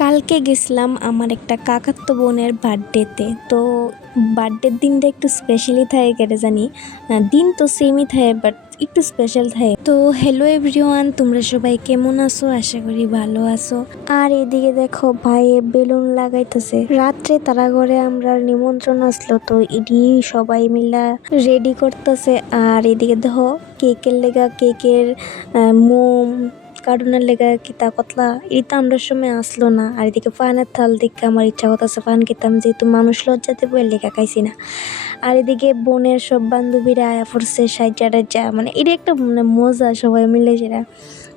কালকে গেছিলাম আমার একটা কাকাতো বোনের বার্থডেতে। তো বার্থডের দিনটা একটু স্পেশালি থাকে কেটে জানি, দিন তো সেমই থাকে বাট একটু স্পেশাল থাকে। তো হ্যালো এভরিওয়ান, তোমরা সবাই কেমন আছো? আশা করি ভালো আছো। আর এদিকে দেখো ভাই বেলুন লাগাইতেছে। রাত্রে তারা ঘরে আমরা নিমন্ত্রণ আসলো, তো এটি সবাই মিলা রেডি করতেছে। আর এদিকে দেখো কেকের লেগা কেকের মোম কার্টুনের লেগা কিতা কতলা এটা আমরা সময় আসলো না। আর এদিকে পানের থাল দেখে আমার ইচ্ছা করতেছে পান খেতাম, যেহেতু মানুষ লজ্জাতে বই লেখা খাইছি না। আর এদিকে বোনের সব বান্ধবীরা আয়া পড়ছে সাইডটা মানে এটা একটা মানে মজা সবাই মিলে সেটা।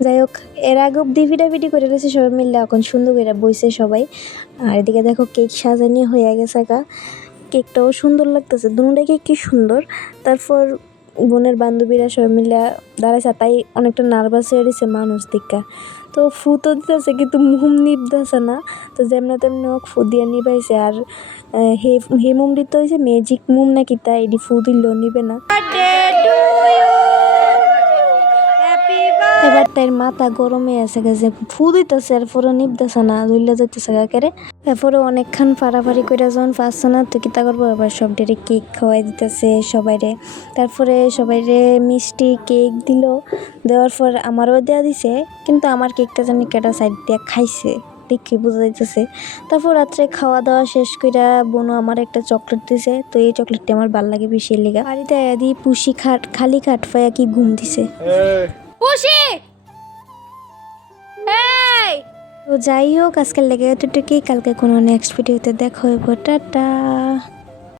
যাই হোক, এর আগে অব্দি ফিটাফিটি করে রয়েছে সবাই মিলে, এখন সুন্দর করে বইছে সবাই। আর এদিকে দেখো কেক সাজানি হয়ে গেছে গা, কেকটাও সুন্দর লাগতেছে, দুটোটাই কেক কি সুন্দর। তারপর বোনের বান্ধবীরা সবাই মিলে দাঁড়াইছে, তাই অনেকটা নার্ভাস হয়ে রয়েছে মানুষ দেখা। তো ফু তো দিতেছে কিন্তু মোম নিবতেছে না, তো যেমনি তেমনি হোক ফু দিয়ে নিবাইছে। আর হে মোম দিতে হয়েছে ম্যাজিক মোম নাকি, তাই এটি ফু দিলেও নিবে না। এবার তার মাথা গরমে আছে গেছে, ফু দিতেছে এরপরে নিবতেছে না, ধুইলে যেতেছে গাকেরে। এরপরে অনেকক্ষণ ফাড়াফাড়ি করে যখন পাচ্ছে না, তো কিতা করবো, এবার সব ডেরে কেক খাওয়াই দিতেছে সবাইরে। তারপরে সবাইরে মিষ্টি কেক দিল, দেওয়ার পর আমারও দেওয়া দিছে, কিন্তু আমার কেকটা জানি কেটা সাইড দিয়ে খাইছে দেখে বোঝা যাইতেছে। তারপর রাত্রে খাওয়া দাওয়া শেষ কইরা বোনও আমার একটা চকলেট দিছে, তো এই চকলেটটা আমার ভাল লাগে বেশি লিগা। বাড়িতে আদি পুষি খালি খাট পায়া কি ঘুম দিছে পুষি। তো যাই হোক, আজকের লেগে এতটুকুই, কালকে কোনো নেক্সট ভিডিওতে দেখা হইব, টাটা।